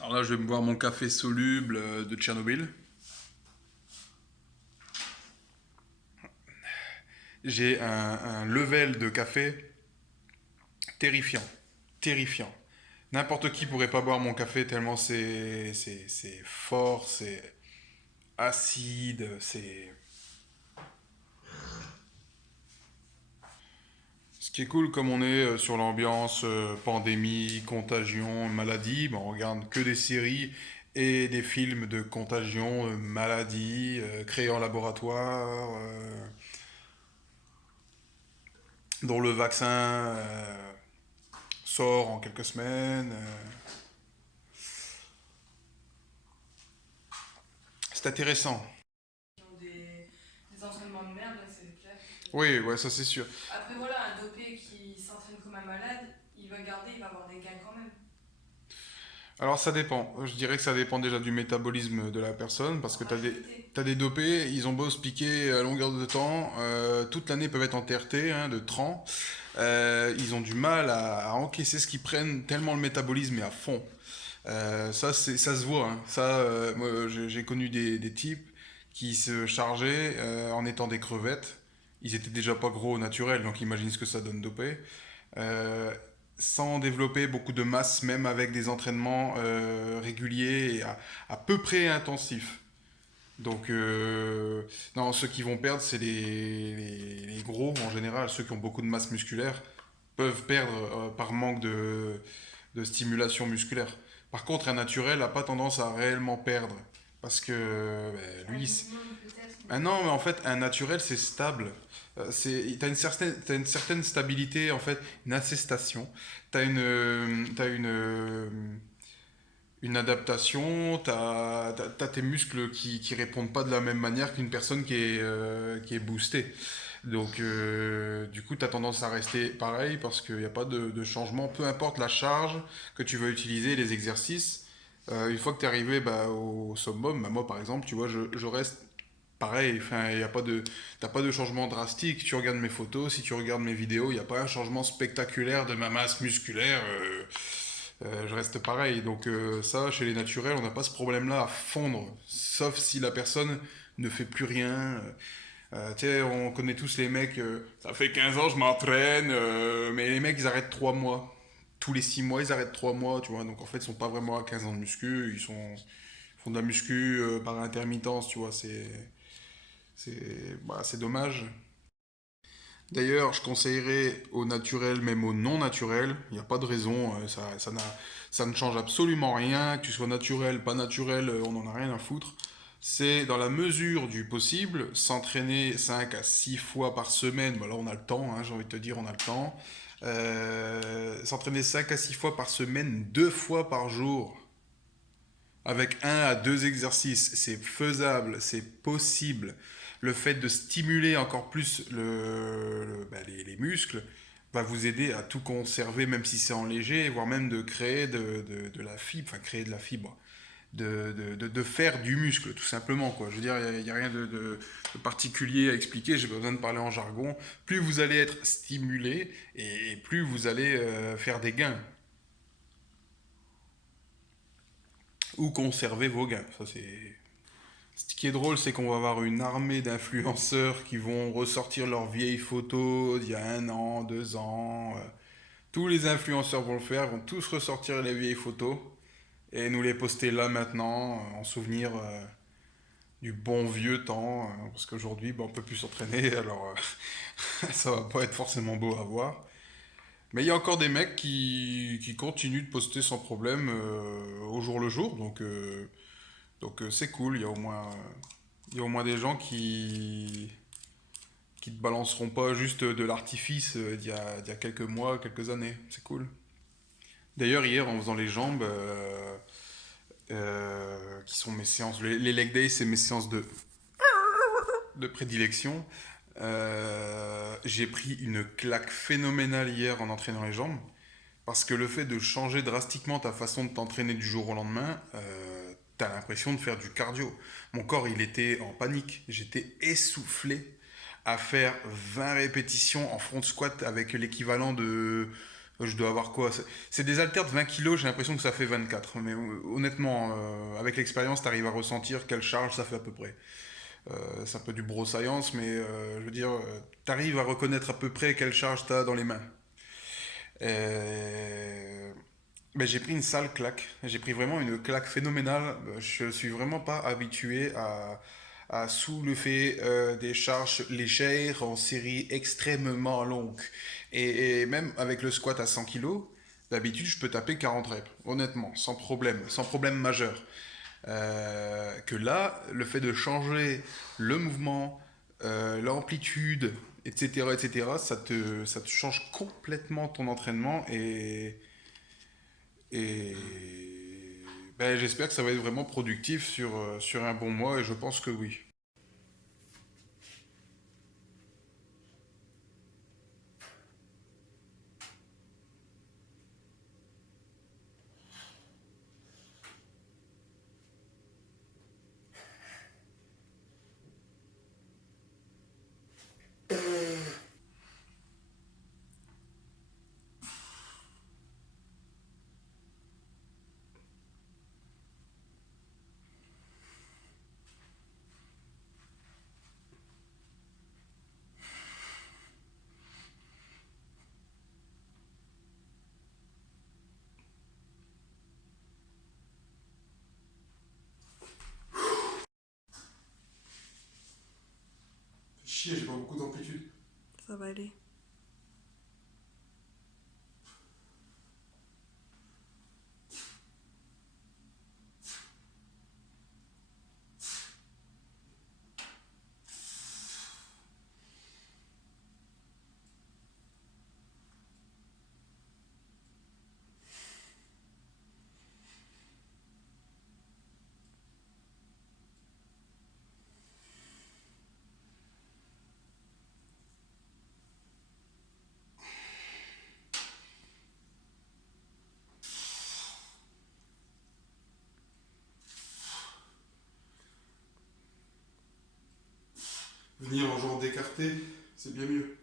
Alors là, je vais me boire mon café soluble de Tchernobyl. J'ai un level de café terrifiant. Terrifiant. N'importe qui pourrait pas boire mon café tellement c'est fort, c'est acide, c'est... Ce qui est cool, comme on est sur l'ambiance pandémie, contagion, maladie, ben, on regarde que des séries et des films de contagion, maladie, créés en laboratoire, dont le vaccin sort en quelques semaines. C'est intéressant. Qui ont des entraînements de merde, là, c'est clair que... Oui, ouais, ça c'est sûr. Après, voilà, un dopé qui s'entraîne comme un malade, il va garder, il va avoir des gains quand même. Alors ça dépend. Je dirais que ça dépend déjà du métabolisme de la personne, parce En que majorité. t'as des dopés, ils ont beau se piquer à longueur de temps, toute l'année ils peuvent être en TRT, hein, de 30. Ils ont du mal à encaisser ce qu'ils prennent tellement le métabolisme est à fond. Ça se voit, hein. Moi j'ai connu des types qui se chargeaient en étant des crevettes. Ils étaient déjà pas gros au naturel, donc imagine ce que ça donne dopé. Euh, Sans développer beaucoup de masse, même avec des entraînements réguliers et à peu près intensifs. Donc, non, ceux qui vont perdre, c'est les gros en général, ceux qui ont beaucoup de masse musculaire peuvent perdre par manque de stimulation musculaire. Par contre, un naturel n'a pas tendance à réellement perdre. Parce que Un lui, minimum peut-être, ah mais... non, mais en fait, un naturel, c'est stable. T'as une certaine stabilité, en fait, une incestation. T'as une adaptation, t'as tes muscles qui répondent pas de la même manière qu'une personne qui est boostée. Donc, du coup, tu as tendance à rester pareil parce qu'il n'y a pas de changement, peu importe la charge que tu vas utiliser, les exercices. Une fois que tu es arrivé bah, au summum, bah, moi par exemple, tu vois, je reste pareil. Enfin, y a pas de, t'as pas de changement drastique. Tu regardes mes photos, si tu regardes mes vidéos, il n'y a pas un changement spectaculaire de ma masse musculaire. Je reste pareil. Donc, ça, chez les naturels, on n'a pas ce problème-là à fondre. Sauf si la personne ne fait plus rien. Tu sais, on connaît tous les mecs, ça fait 15 ans, je m'entraîne, mais les mecs, ils arrêtent 3 mois. Tous les 6 mois, ils arrêtent 3 mois, tu vois. Donc en fait, ils sont pas vraiment à 15 ans de muscu, ils font de la muscu par intermittence, tu vois. C'est dommage. D'ailleurs, je conseillerais au naturel, même au non naturel, il n'y a pas de raison, ça ne change absolument rien, que tu sois naturel, pas naturel, on n'en a rien à foutre. C'est dans la mesure du possible, s'entraîner 5 à 6 fois par semaine, bah là on a le temps, hein, j'ai envie de te dire, on a le temps. S'entraîner 5 à 6 fois par semaine, 2 fois par jour, avec un à deux exercices, c'est faisable, c'est possible. Le fait de stimuler encore plus les muscles va vous aider à tout conserver, même si c'est en léger, voire même de créer de la fibre, enfin créer de la fibre, de faire du muscle, tout simplement. Quoi. Je veux dire, il n'y a, rien de particulier à expliquer, j'ai pas besoin de parler en jargon. Plus vous allez être stimulé, et plus vous allez faire des gains. Ou conserver vos gains. Ça, c'est Ce qui est drôle, c'est qu'on va avoir une armée d'influenceurs qui vont ressortir leurs vieilles photos d'il y a un an, 2 ans. Tous les influenceurs vont le faire, vont tous ressortir les vieilles photos et nous les poster là maintenant, en souvenir du bon vieux temps. Parce qu'aujourd'hui, bah, on peut plus s'entraîner, alors ça va pas être forcément beau à voir. Mais il y a encore des mecs qui continuent de poster sans problème au jour le jour, donc c'est cool, il y a au moins des gens qui te balanceront pas juste de l'artifice d'il y a quelques mois, quelques années. C'est cool. D'ailleurs, hier, en faisant les jambes, qui sont mes séances, les leg days, c'est mes séances de prédilection. J'ai pris une claque phénoménale hier en entraînant les jambes. Parce que le fait de changer drastiquement ta façon de t'entraîner du jour au lendemain, t'as l'impression de faire du cardio. Mon corps, il était en panique. J'étais essoufflé à faire 20 répétitions en front squat avec l'équivalent de Je dois avoir quoi? C'est des haltères de 20 kilos, j'ai l'impression que ça fait 24. Mais honnêtement, avec l'expérience, t'arrives à ressentir quelle charge ça fait à peu près. C'est un peu du bro science, mais je veux dire, t'arrives à reconnaître à peu près quelle charge t'as dans les mains. Euh, Ben, j'ai pris une sale claque. J'ai pris vraiment une claque phénoménale. Je suis vraiment pas habitué à soulever des charges légères en série extrêmement longue. Et même avec le squat à 100 kilos, d'habitude, je peux taper 40 reps, honnêtement, sans problème majeur. Que là, le fait de changer le mouvement, l'amplitude, etc., ça te change complètement ton entraînement et ben, j'espère que ça va être vraiment productif sur un bon mois et je pense que oui. Chier, j'ai pas beaucoup d'amplitude. Ça va aller. Venir en genre d'écarté, c'est bien mieux.